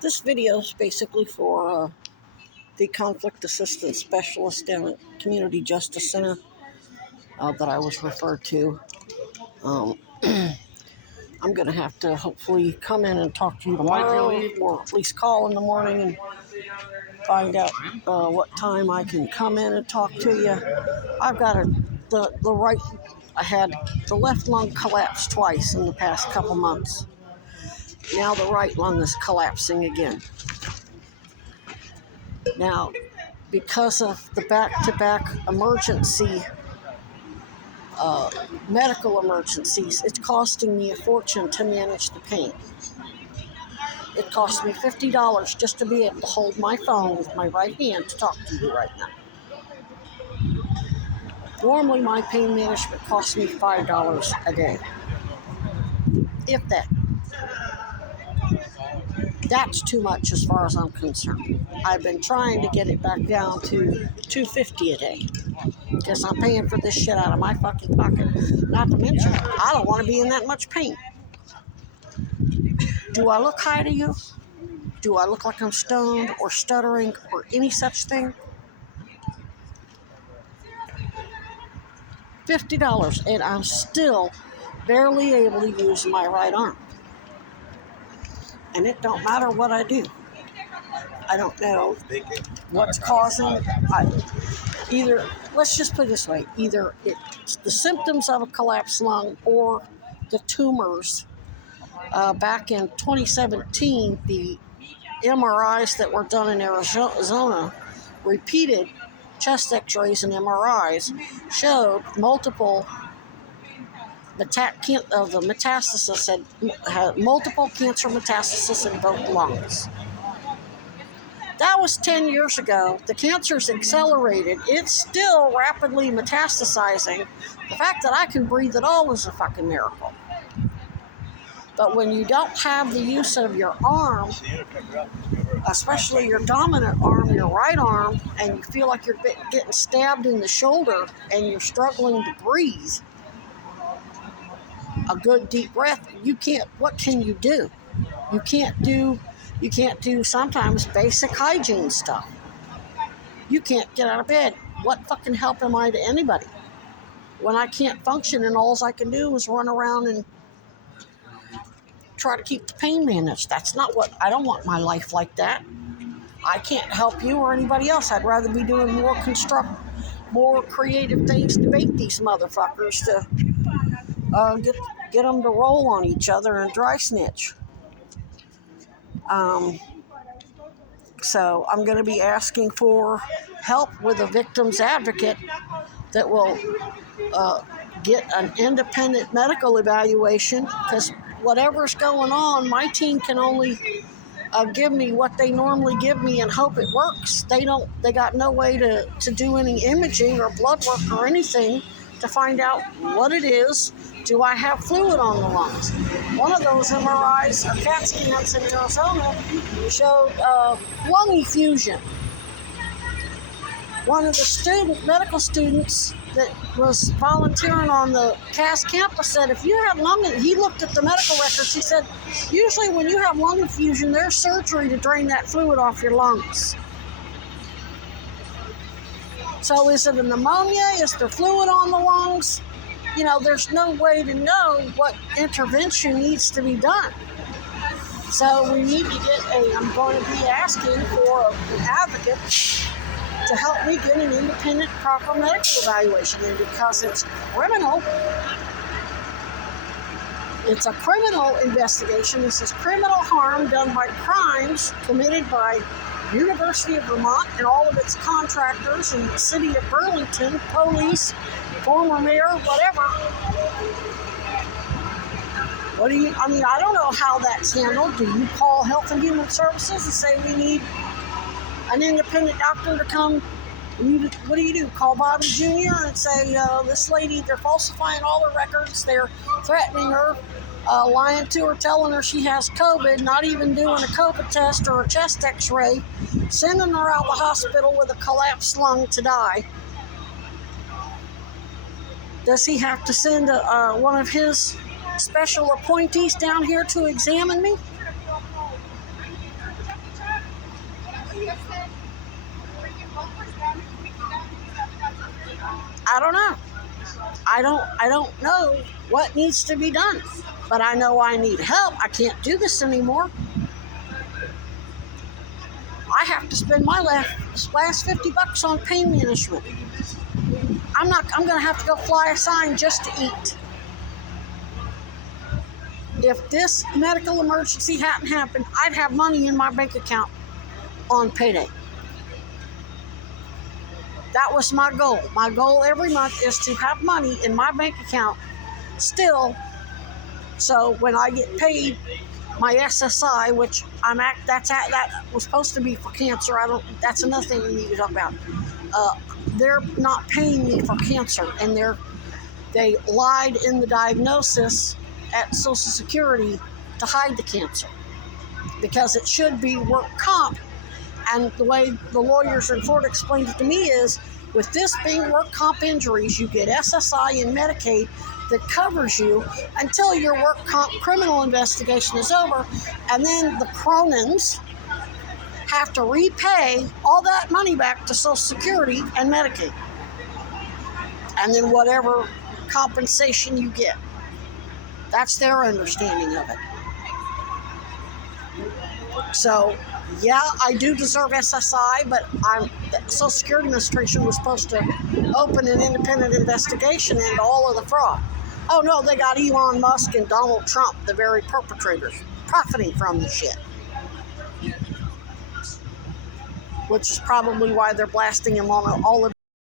This video is basically for the conflict assistance specialist down at Community Justice Center that I was referred to. I'm going to have to hopefully come in and talk to you tomorrow, or at least call in the morning and find out what time I can come in and talk to you. I've got I had the left lung collapse twice in the past couple months. Now the right lung is collapsing again. Now, because of the back-to-back emergency, medical emergencies, it's costing me a fortune to manage the pain. It cost me $50 just to be able to hold my phone with my right hand to talk to you right now. Normally, my pain management costs me $5 a day, if that. That's too much as far as I'm concerned. I've been trying to get it back down to $250 a day because I'm paying for this shit out of my fucking pocket. Not to mention, I don't want to be in that much pain. Do I look high to you? Do I look like I'm stoned or stuttering or any such thing? $50, and I'm still barely able to use my right arm. And it don't matter what I do. I don't know what's causing. Let's just put it this way, either it's the symptoms of a collapsed lung or the tumors. Back in 2017, the MRIs that were done in Arizona, repeated chest x-rays and MRIs, showed multiple metastasis, had multiple cancer metastasis in both lungs. That was 10 years ago. The cancer's accelerated. It's still rapidly metastasizing. The fact that I can breathe at all is a fucking miracle. But when you don't have the use of your arm, especially your dominant arm, your right arm, and you feel like you're getting stabbed in the shoulder and you're struggling to breathe a good deep breath, what can you do? You can't do sometimes basic hygiene stuff. You can't get out of bed. What fucking help am I to anybody when I can't function and all I can do is run around and try to keep the pain managed? I don't want my life like that. I can't help you or anybody else. I'd rather be doing more creative things to bait these motherfuckers to get them to roll on each other and dry snitch. So I'm going to be asking for help with a victim's advocate that will get an independent medical evaluation, because whatever's going on, my team can only give me what they normally give me and hope it works. They got no way to do any imaging or blood work or anything to find out what it is. Do I have fluid on the lungs? One of those MRIs or CAT scans in Arizona showed lung effusion. One of the medical students that was volunteering on the CAS campus said, if you have he looked at the medical records, he said, usually when you have lung effusion, there's surgery to drain that fluid off your lungs. So is it a pneumonia? Is there fluid on the lungs? There's no way to know what intervention needs to be done. So we need to I'm going to be asking for an advocate to help me get an independent, proper medical evaluation. And because it's a criminal investigation. This is criminal harm done by crimes committed by University of Vermont and all of its contractors and the city of Burlington, police, former mayor, whatever. I don't know how that's handled. Do you call Health and Human Services and say we need an independent doctor to come? What do you do? Call Bobby Jr. and say, this lady, they're falsifying all her records. They're threatening her, lying to her, telling her she has COVID, not even doing a COVID test or a chest x-ray, sending her out of the hospital with a collapsed lung to die. Does he have to send one of his special appointees down here to examine me? I don't know what needs to be done, but I know I need help. I can't do this anymore. I have to spend my last $50 on pain management. I'm going to have to go fly a sign just to eat. If this medical emergency hadn't happened, I'd have money in my bank account on payday. That was my goal. My goal every month is to have money in my bank account still, so when I get paid my SSI, which that was supposed to be for cancer. That's another thing we need to talk about. They're not paying me for cancer, and they lied in the diagnosis at Social Security to hide the cancer, because it should be work comp. And the way the lawyers in Florida explained it to me is, with this being work comp injuries, you get SSI and Medicaid that covers you until your work comp criminal investigation is over, and then the Cronins have to repay all that money back to Social Security and Medicaid, and then whatever compensation you get. That's their understanding of it. So, yeah, I do deserve SSI, but the Social Security Administration was supposed to open an independent investigation into all of the fraud. Oh no, they got Elon Musk and Donald Trump, the very perpetrators, profiting from the shit. Which is probably why they're blasting him on all of